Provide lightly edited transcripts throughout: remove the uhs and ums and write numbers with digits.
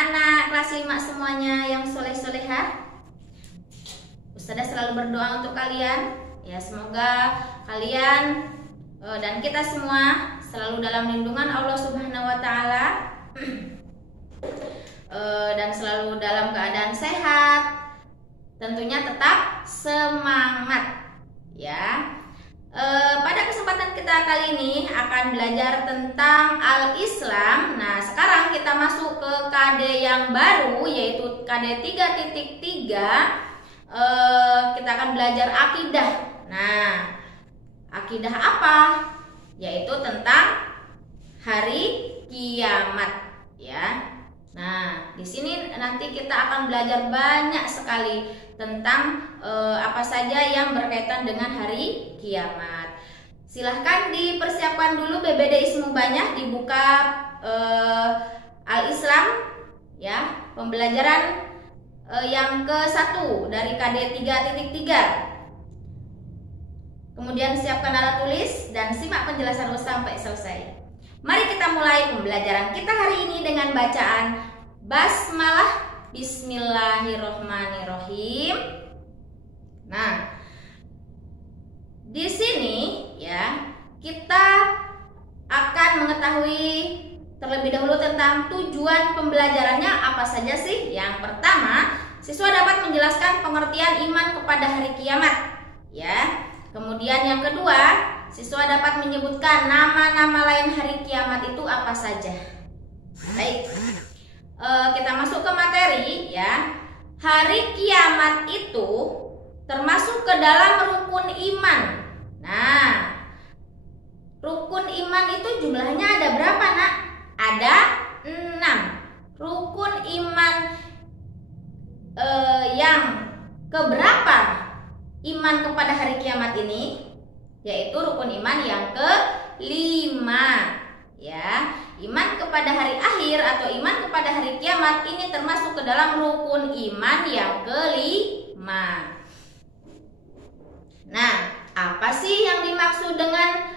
anak-anak kelas 5 semuanya yang soleh-solehah? Ustazah selalu berdoa untuk kalian. Ya, semoga kalian dan kita semua selalu dalam lindungan Allah Subhanahu wa taala. Dan selalu dalam keadaan sehat. Tentunya tetap semangat. Ya. Pada kesempatan kita kali ini akan belajar tentang Al-Islam. Nah, sekarang kita masuk ke KD yang baru, yaitu KD 3.3. Kita akan belajar akidah. Nah, akidah apa? Yaitu tentang hari kiamat, ya. Nah, di sini nanti kita akan belajar banyak sekali tentang apa saja yang berkaitan dengan hari kiamat. Silahkan dipersiapkan dulu BBD Ismu Banyak, dibuka Al-Islam, ya, pembelajaran yang ke-1 dari KD 3.3. Kemudian siapkan alat tulis dan simak penjelasan sampai selesai. Mari kita mulai pembelajaran kita hari ini dengan bacaan basmalah. Bismillahirrohmanirrohim. Nah, di sini ya kita akan mengetahui terlebih dahulu tentang tujuan pembelajarannya apa saja sih. Yang pertama, siswa dapat menjelaskan pengertian iman kepada hari kiamat, ya. Kemudian yang kedua, siswa dapat menyebutkan nama-nama lain hari kiamat itu apa saja. Baik. Kita masuk ke materi, ya. Hari kiamat itu termasuk ke dalam rukun iman. Nah, rukun iman itu jumlahnya ada berapa, Nak? Ada 6. Rukun iman yang keberapa iman kepada hari kiamat ini? Yaitu rukun iman yang ke-5, ya. Iman kepada hari akhir atau iman kepada hari kiamat ini termasuk ke dalam rukun iman yang ke-5. Nah, apa sih yang dimaksud dengan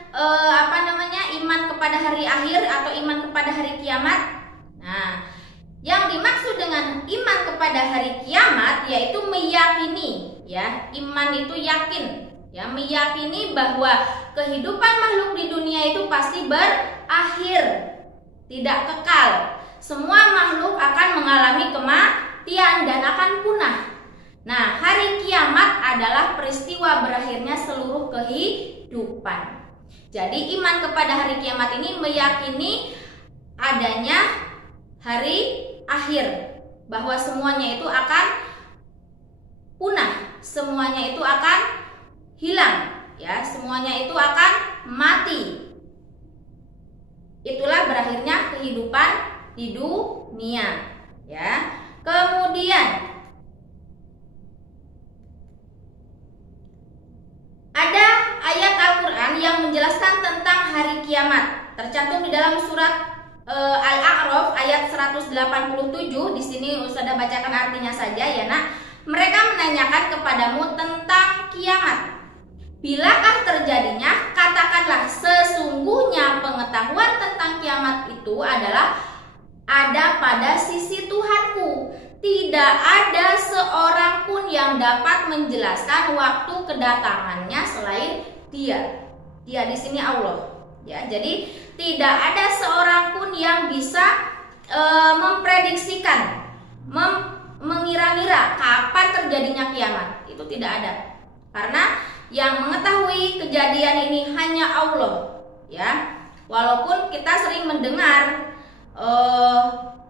iman kepada hari akhir atau iman kepada hari kiamat? Nah, yang dimaksud dengan iman kepada hari kiamat yaitu meyakini, ya. Iman itu yakin, ya, meyakini bahwa kehidupan makhluk di dunia itu pasti berakhir, tidak kekal. Semua makhluk akan mengalami kematian dan akan punah. Nah, hari kiamat adalah peristiwa berakhirnya seluruh kehidupan. Jadi iman kepada hari kiamat ini meyakini adanya hari akhir, bahwa semuanya itu akan punah, semuanya itu akan hilang, ya, semuanya itu akan mati. Itulah berakhirnya kehidupan di dunia, ya. Kemudian ada ayat Al-Quran yang menjelaskan tentang hari kiamat, tercantum di dalam surat Al-A'raf ayat 187. Di sini Ustazah bacakan artinya saja, ya, Nak. Mereka menanyakan kepadamu tentang kiamat. Bilakah terjadinya? Katakanlah, sesungguhnya pengetahuan tentang kiamat itu adalah ada pada sisi Tuhanku. Tidak ada seorang pun yang dapat menjelaskan waktu kedatangannya selain Dia. Dia di sini Allah, ya. Jadi tidak ada seorang pun yang bisa memprediksikan, mengira-ngira kapan terjadinya kiamat. Itu tidak ada. Karena yang mengetahui kejadian ini hanya Allah, ya. Walaupun kita sering mendengar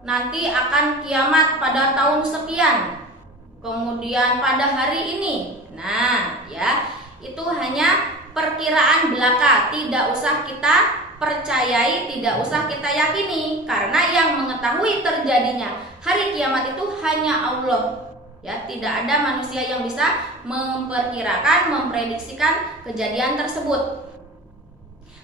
nanti akan kiamat pada tahun sekian, kemudian pada hari ini. Nah, ya, itu hanya perkiraan belaka, tidak usah kita percayai, tidak usah kita yakini, karena yang mengetahui terjadinya hari kiamat itu hanya Allah. Ya, tidak ada manusia yang bisa memperkirakan, memprediksikan kejadian tersebut.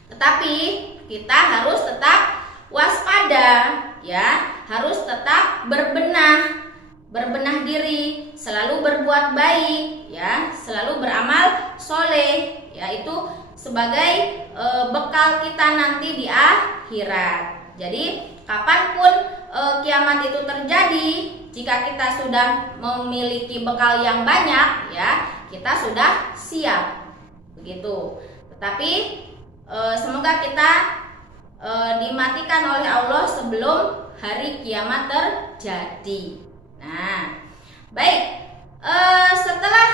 Tetapi kita harus tetap waspada, ya, harus tetap berbenah diri, selalu berbuat baik, ya, selalu beramal soleh, yaitu sebagai bekal kita nanti di akhirat. Jadi kapanpun kiamat itu terjadi, jika kita sudah memiliki bekal yang banyak, ya, kita sudah siap. Begitu. Tetapi semoga kita dimatikan oleh Allah sebelum hari kiamat terjadi. Nah, baik. Setelah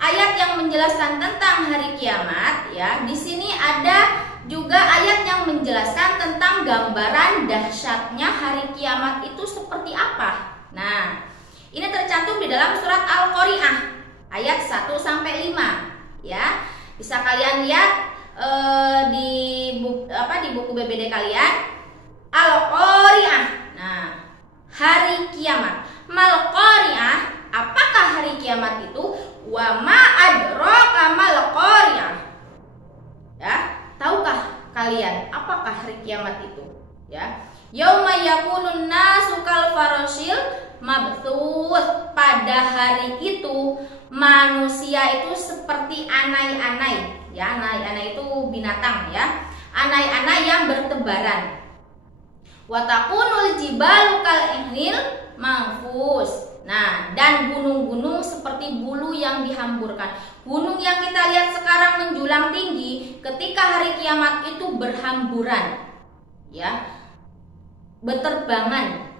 ayat yang menjelaskan tentang hari kiamat, ya, di sini ada juga ayat yang menjelaskan tentang gambaran dahsyatnya hari kiamat itu seperti apa. Nah, ini tercantum di dalam surat Al-Qari'ah ayat 1 sampai 5, ya. Bisa kalian lihat di buku BBD kalian, Al-Qari'ah. Nah, hari kiamat. Mal Qari'ah, apakah hari kiamat itu? Wa ma adraka mal Qari'ah. Ya, tahukah kalian apakah hari kiamat itu? Ya. Yauma yakunun nasu kal farasyil mabthuth. Pada hari itu manusia itu seperti anai-anai. Ya, anai-anai itu binatang, ya. Anai-anai yang bertebaran. Wa takunul jibalu kal ihnil manfus. Nah, dan gunung-gunung seperti bulu yang dihamburkan. Gunung yang kita lihat sekarang menjulang tinggi, ketika hari kiamat itu berhamburan, ya, berterbangan.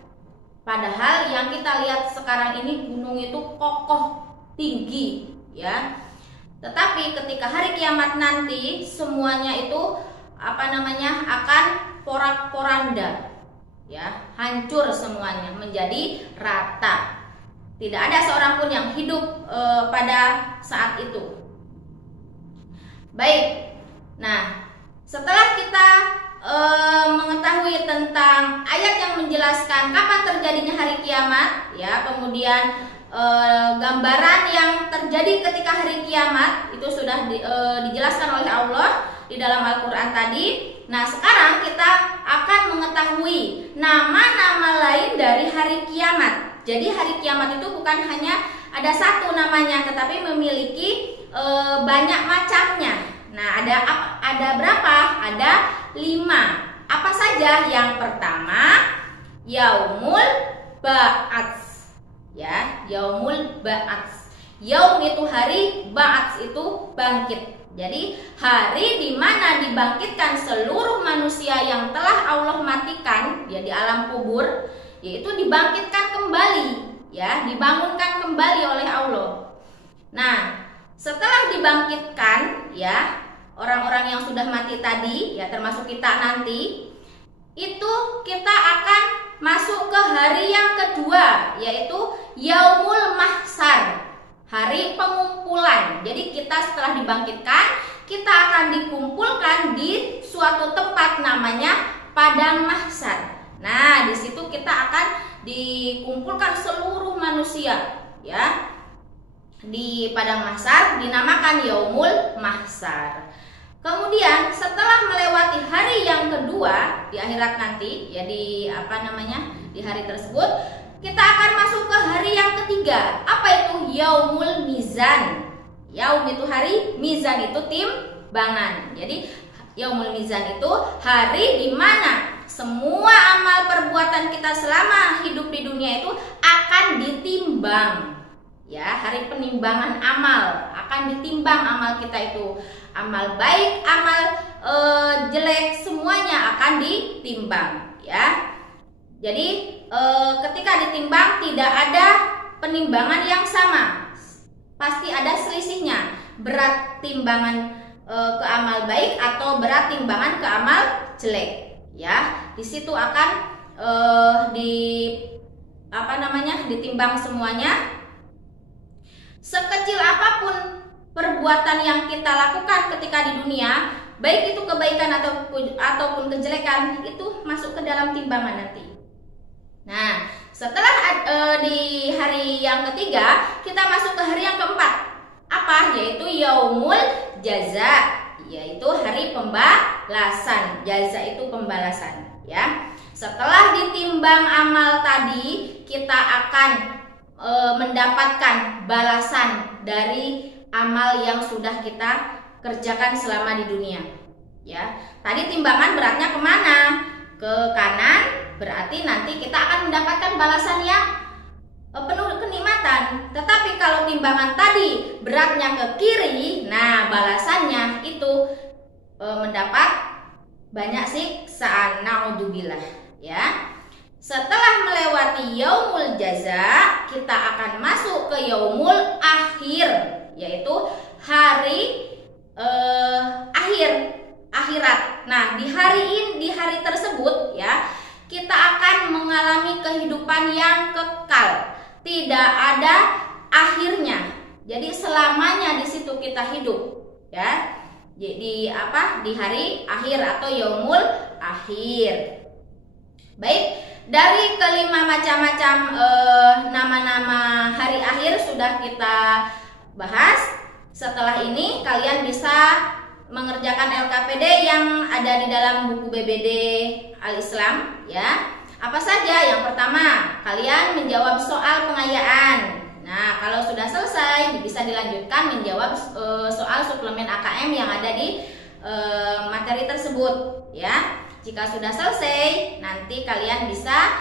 Padahal yang kita lihat sekarang ini gunung itu kokoh, tinggi, ya. Tetapi ketika hari kiamat nanti semuanya itu akan porak-poranda, ya, hancur semuanya menjadi rata. Tidak ada seorang pun yang hidup pada saat itu. Baik. Nah, setelah kita mengetahui tentang ayat yang menjelaskan kapan terjadinya hari kiamat, ya, kemudian gambaran yang terjadi ketika hari kiamat itu sudah dijelaskan oleh Allah di dalam Al-Quran tadi. Nah, sekarang kita akan mengetahui nama-nama lain dari hari kiamat. Jadi hari kiamat itu bukan hanya ada satu namanya, tetapi memiliki banyak macamnya. Nah, ada berapa? Ada 5. Apa saja? Yang pertama, Yaumul Ba'ats. Ya, Yaumul Ba'ats. Yaum itu hari, Ba'ats itu bangkit. Jadi hari di mana dibangkitkan seluruh manusia yang telah Allah matikan, ya, di alam kubur, yaitu dibangkitkan kembali, ya, dibangunkan kembali oleh Allah. Nah, setelah dibangkitkan, ya, orang-orang yang sudah mati tadi, ya, termasuk kita nanti, itu kita akan masuk ke hari yang kedua, yaitu Yaumul Mahsyar, hari pengumpulan. Jadi kita setelah dibangkitkan, kita akan dikumpulkan di suatu tempat namanya Padang Mahsyar. Nah, di situ kita akan dikumpulkan seluruh manusia, ya. Di Padang Mahsyar dinamakan Yaumul Mahsyar. Kemudian setelah melewati hari yang kedua di akhirat nanti, ya, di hari tersebut, kita akan masuk ke hari yang ketiga. Apa itu? Yaumul Mizan. Yaum itu hari, mizan itu timbangan. Jadi Yaumul Mizan itu hari di mana semua amal perbuatan kita selama hidup di dunia itu akan ditimbang. Ya, hari penimbangan amal, akan ditimbang amal kita itu. Amal baik, amal jelek, semuanya akan ditimbang, ya. Jadi ketika ditimbang tidak ada penimbangan yang sama. Pasti ada selisihnya. Berat timbangan ke amal baik atau berat timbangan ke amal jelek. Ya, di situ akan ditimbang semuanya. Sekecil apapun perbuatan yang kita lakukan ketika di dunia, baik itu kebaikan ataupun kejelekan, itu masuk ke dalam timbangan nanti. Nah, setelah di hari yang ketiga, kita masuk ke hari yang keempat. Apa? Yaitu Yaumul Jaza, yaitu hari pembalasan. Jaza itu pembalasan, ya. Setelah ditimbang amal tadi, kita akan mendapatkan balasan dari amal yang sudah kita kerjakan selama di dunia, ya. Tadi timbangan beratnya kemana? ke kanan, berarti nanti kita akan mendapatkan balasan yang penuh kenikmatan. Tetapi kalau timbangan tadi beratnya ke kiri, nah balasannya itu mendapat banyak siksaan. Naudzubillah, ya. Setelah melewati yaumul jaza, kita akan masuk ke yaumul akhir, yaitu hari akhirat. Nah, di hari tersebut ya, kita akan mengalami kehidupan yang kekal, tidak ada akhirnya. Jadi selamanya di situ kita hidup, ya. Jadi di hari akhir atau yaumul akhir. Baik, dari kelima macam-macam nama-nama hari akhir sudah kita bahas. Setelah ini kalian bisa mengerjakan LKPD yang ada di dalam buku BBD Al-Islam, ya. Apa saja? Yang pertama, kalian menjawab soal pengayaan. Nah, kalau sudah selesai bisa dilanjutkan menjawab soal suplemen AKM yang ada di materi tersebut, ya. Jika sudah selesai, nanti kalian bisa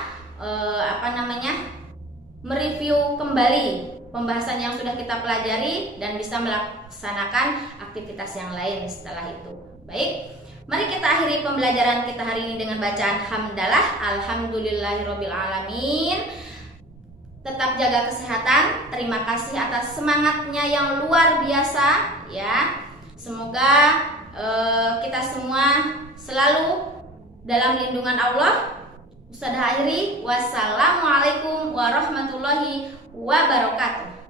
mereview kembali pembahasan yang sudah kita pelajari dan bisa melaksanakan aktivitas yang lain setelah itu. Baik, mari kita akhiri pembelajaran kita hari ini dengan bacaan hamdalah. Alhamdulillahirabbil alamin. Tetap jaga kesehatan. Terima kasih atas semangatnya yang luar biasa, ya. Semoga kita semua selalu dalam lindungan Allah. Ustadzah akhiri, wassalamualaikum warahmatullahi wabarakatuh.